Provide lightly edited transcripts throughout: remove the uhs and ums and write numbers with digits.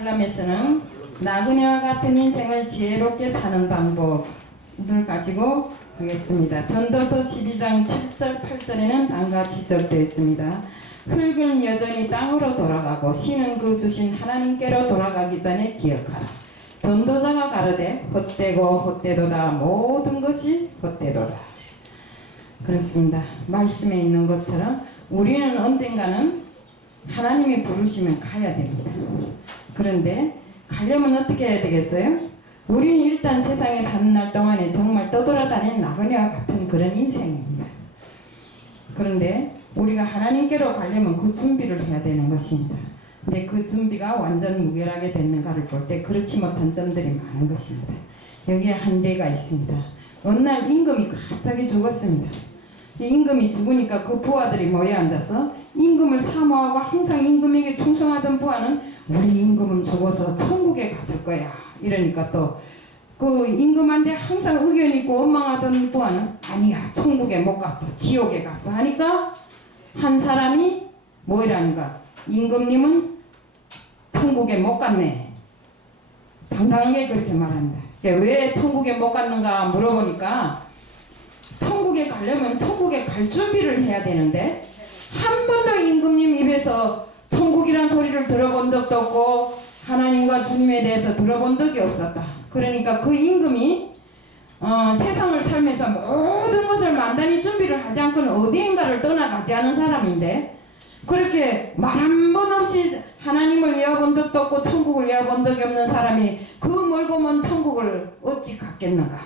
칼럼에서는 나그네와 같은 인생을 지혜롭게 사는 방법을 가지고 하겠습니다. 전도서 12장 7절 8절에는 다음과 지적되어 있습니다. 흙은 여전히 땅으로 돌아가고 신은 그 주신 하나님께로 돌아가기 전에 기억하라. 전도자가 가르되 헛되고 헛되도다. 모든 것이 헛되도다. 그렇습니다. 말씀에 있는 것처럼 우리는 언젠가는 하나님이 부르시면 가야 됩니다. 그런데 가려면 어떻게 해야 되겠어요? 우리는 일단 세상에 사는 날 동안에 정말 떠돌아다니는 나그네와 같은 그런 인생입니다. 그런데 우리가 하나님께로 가려면 그 준비를 해야 되는 것입니다. 근데 그 준비가 완전 무결하게 됐는가를 볼 때 그렇지 못한 점들이 많은 것입니다. 여기에 한例가 있습니다. 어느 날 임금이 갑자기 죽었습니다. 이 임금이 죽으니까 그 부하들이 모여 앉아서 임금을 사모하고 항상 임금에게 충성하던 부하는 우리 임금은 죽어서 천국에 갔을 거야. 이러니까 또 그 임금한테 항상 의견 있고 원망하던 부하는 아니야, 천국에 못 갔어, 지옥에 갔어 하니까 한 사람이 뭐라는가, 임금님은 천국에 못 갔네. 당당하게 그렇게 말합니다. 왜 천국에 못 갔는가 물어보니까 천국에 가려면 천국에 갈 준비를 해야 되는데 한 번도 임금님 입에서 천국이란 소리를 들어본 적도 없고 하나님과 주님에 대해서 들어본 적이 없었다. 그러니까 그 임금이 세상을 살면서 모든 것을 만단히 준비를 하지 않고는 어디인가를 떠나가지 않은 사람인데 그렇게 말 한 번 없이 하나님을 외워본 적도 없고 천국을 외워본 적이 없는 사람이 그 멀고 먼 천국을 어찌 갔겠는가.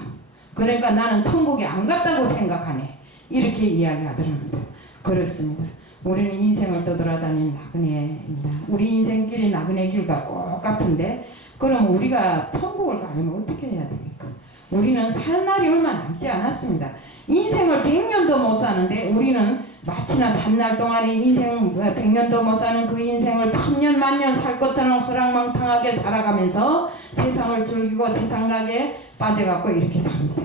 그러니까 나는 천국에 안 갔다고 생각하네. 이렇게 이야기하더랍니다. 그렇습니다. 우리는 인생을 떠돌아다니는 나그네입니다. 우리 인생길이 나그네 길과 똑같은데 그럼 우리가 천국을 가려면 어떻게 해야 됩니까? 우리는 살 날이 얼마 남지 않았습니다. 인생을 100년도 못 사는데 우리는 마치나 산 날 동안에 인생 100년도 못 사는 그 인생을 1000년 만년 살 것처럼 허랑망탕하게 살아가면서 세상을 즐기고 세상락에 빠져갖고 이렇게 삽니다.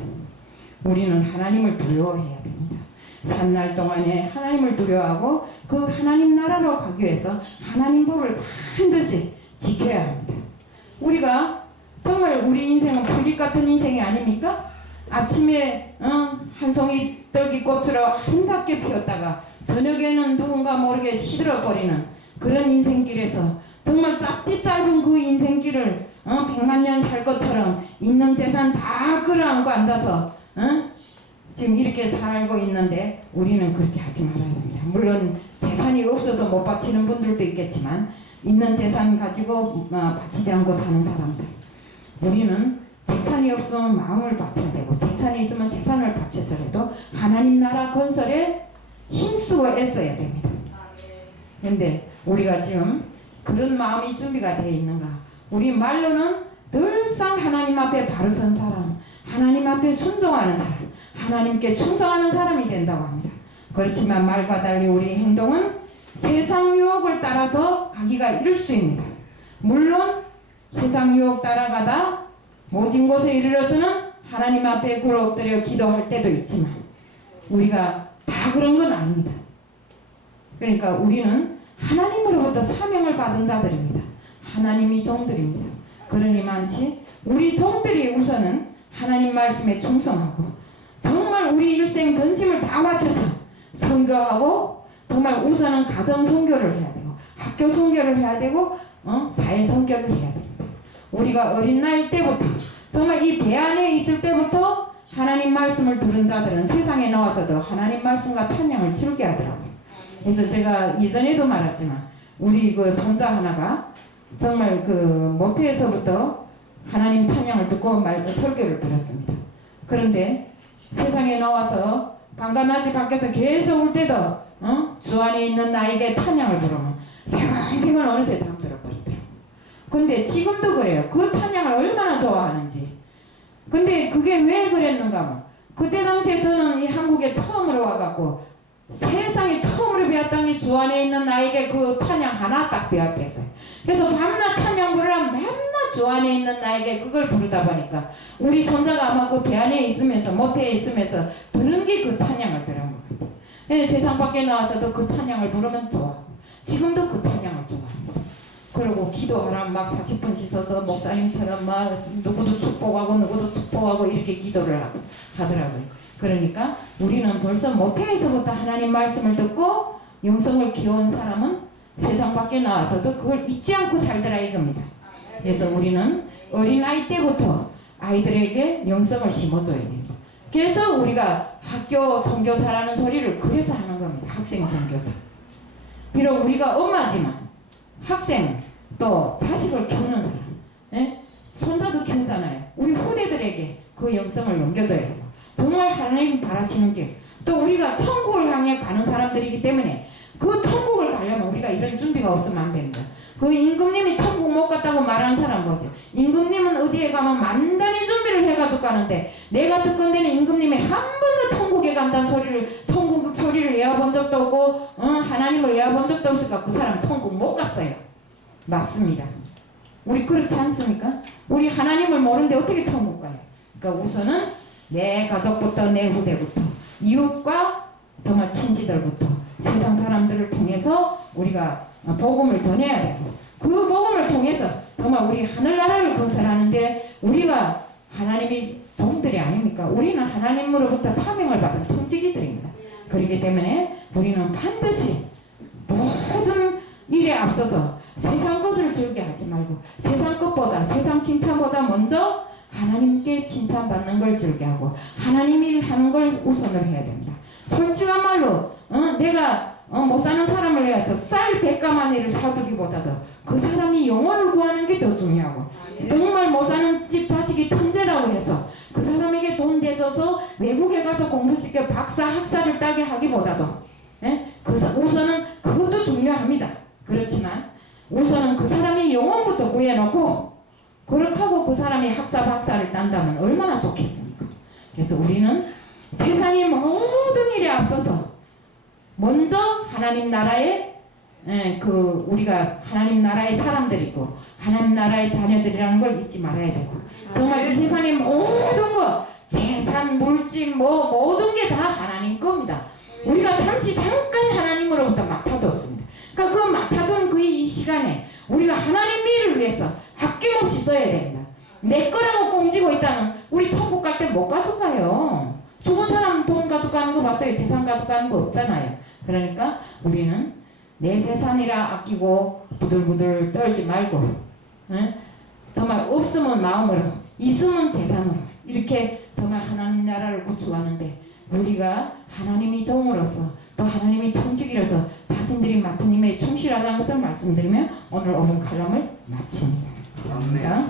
우리는 하나님을 두려워해야 됩니다. 산 날 동안에 하나님을 두려워하고 그 하나님 나라로 가기 위해서 하나님 법을 반드시 지켜야 합니다. 우리가 정말 우리 인생은 풀잎 같은 인생이 아닙니까? 아침에 한 송이 떨기꽃으로 아름답게 피었다가 저녁에는 누군가 모르게 시들어버리는 그런 인생길에서 정말 짧디 짧은 그 인생길을 100만 년 살 것처럼 있는 재산 다 끌어안고 앉아서 지금 이렇게 살고 있는데 우리는 그렇게 하지 말아야 됩니다. 물론 재산이 없어서 못 바치는 분들도 있겠지만 있는 재산 가지고 바치지 않고 사는 사람들, 우리는 재산이 없으면 마음을 바쳐야 되고 재산이 있으면 재산을 바쳐서라도 하나님 나라 건설에 힘쓰고 애써야 됩니다. 그런데 우리가 지금 그런 마음이 준비가 되어 있는가? 우리 말로는 늘상 하나님 앞에 바로 선 사람, 하나님 앞에 순종하는 사람, 하나님께 충성하는 사람이 된다고 합니다. 그렇지만 말과 달리 우리 행동은 세상 유혹을 따라서 가기가 일수입니다. 물론 세상 유혹 따라가다 모진 곳에 이르러서는 하나님 앞에 굴어 엎드려 기도할 때도 있지만 우리가 다 그런 건 아닙니다. 그러니까 우리는 하나님으로부터 사명을 받은 자들입니다. 하나님이 종들입니다. 그러니 많지 우리 종들이 우선은 하나님 말씀에 충성하고 정말 우리 일생 전심을 다 바쳐서 선교하고 정말 우선은 가정 선교를 해야 되고 학교 선교를 해야 되고 사회 선교를 해야 됩니다. 우리가 어린 나이 때부터 정말 이 배 안에 있을 때부터 하나님 말씀을 들은 자들은 세상에 나와서도 하나님 말씀과 찬양을 즐겨 하더라고요. 그래서 제가 예전에도 말했지만 우리 그 손자 하나가 정말 그 모태에서부터 하나님 찬양을 듣고 설교를 들었습니다. 그런데 세상에 나와서 방과낮이 밖에서 계속 올 때도 주 안에 있는 나에게 찬양을 부르면 생각생각 어느새 잠들어 버리더라고요. 근데 지금도 그래요. 그 찬양을 얼마나 좋아하는지. 근데 그게 왜 그랬는가 하면 그때 당시에 저는 이 한국에 처음으로 와갖고 세상에 처음으로 배웠던 게 주 안에 있는 나에게 그 찬양 하나 딱 배웠어요. 그래서 밤낮 찬양 부르라면 맨날 주 안에 있는 나에게 그걸 부르다 보니까 우리 손자가 아마 그 배 안에 있으면서 모태에 있으면서 들은 게 그 찬양을 들은 거예요. 세상 밖에 나와서도 그 찬양을 부르면 좋아하고 지금도 그 찬양을 좋아합니다. 그러고 기도하라 막 40분 씻어서 목사님처럼 막 누구도 축복하고 이렇게 기도를 하더라고요. 그러니까 우리는 벌써 모태에서부터 하나님 말씀을 듣고 영성을 키워온 사람은 세상 밖에 나와서도 그걸 잊지 않고 살더라 이겁니다. 그래서 우리는 어린아이 때부터 아이들에게 영성을 심어줘야 됩니다. 그래서 우리가 학교 선교사라는 소리를 그래서 하는 겁니다. 학생 선교사. 비록 우리가 엄마지만 학생 또 자식을 키우는 사람, 예? 손자도 키우잖아요. 우리 후대들에게 그 영성을 넘겨줘야 되고 정말 하나님 바라시는 길, 또 우리가 천국을 향해 가는 사람들이기 때문에 그 천국을 가려면 우리가 이런 준비가 없으면 안 됩니다. 그 임금님이 천국 못 갔다고 말하는 사람 보세요. 임금님은 어디에 가면 만단히 준비를 해가지고 가는데 내가 듣건대는 임금님이 한 번도 천국에 간다는 소리를, 천국 소리를 외워본 적도 없고 하나님을 외워본 적도 없으니까 그 사람 천국 못 갔어요. 맞습니다. 우리 그렇지 않습니까? 우리 하나님을 모르는데 어떻게 천국 가요? 그러니까 우선은 내 가족부터 내 후대부터 이웃과 정말 친지들부터 세상 사람들을 통해서 우리가 복음을 전해야 되고 그 복음을 통해서 정말 우리 하늘나라를 건설하는데 우리가 하나님이 종들이 아닙니까? 우리는 하나님으로부터 사명을 받은 청지기들입니다. 그렇기 때문에 우리는 반드시 모든 일에 앞서서 세상 것을 즐겨하지 말고 세상 것보다 세상 칭찬보다 먼저 하나님께 칭찬받는 걸 즐겨하고 하나님 일 하는 걸 우선으로 해야 됩니다. 솔직한 말로 내가 못 사는 사람을 위해서 쌀 100가마니를 사주기보다도 그 사람이 영혼을 구하는 게 더 중요하고 정말 못 사는 집 자식이 천재라고 해서 그 사람에게 돈 대줘서 외국에 가서 공부시켜 박사 학사를 따게 하기보다도 우선은 그것도 중요합니다. 그렇지만 우선은 그 사람의 영혼부터 구해놓고 그렇게 하고 그 사람이 학사 박사를 딴다면 얼마나 좋겠습니까? 그래서 우리는 세상의 모든 일에 앞서서 먼저 하나님 나라의 우리가 하나님 나라의 사람들이고 하나님 나라의 자녀들이라는 걸 잊지 말아야 되고 정말 이 세상의 모든 것 재산 물질 모든 게 다 하나님 겁니다. 우리가 잠깐 하나님으로부터 맡아뒀습니다. 그러니까 그 맡아둔 그 이 시간에 우리가 하나님 일을 위해서 아낌없이 써야 됩니다. 내 거라고 꽁지고 있다는 우리 천국 갈 때 못 가져가요. 죽은 사람 돈 가져가는 거 봤어요? 재산 가져가는 거 없잖아요. 그러니까 우리는 내 재산이라 아끼고 부들부들 떨지 말고 정말 없으면 마음으로 있으면 재산으로 이렇게 정말 하나님 나라를 구축하는데 우리가 하나님이 종으로서 또 하나님이 청지기로서 자신들이 맡은 힘에 충실하다는 것을 말씀드리며 오늘 오늘 칼럼을 마칩니다. 감사합니다.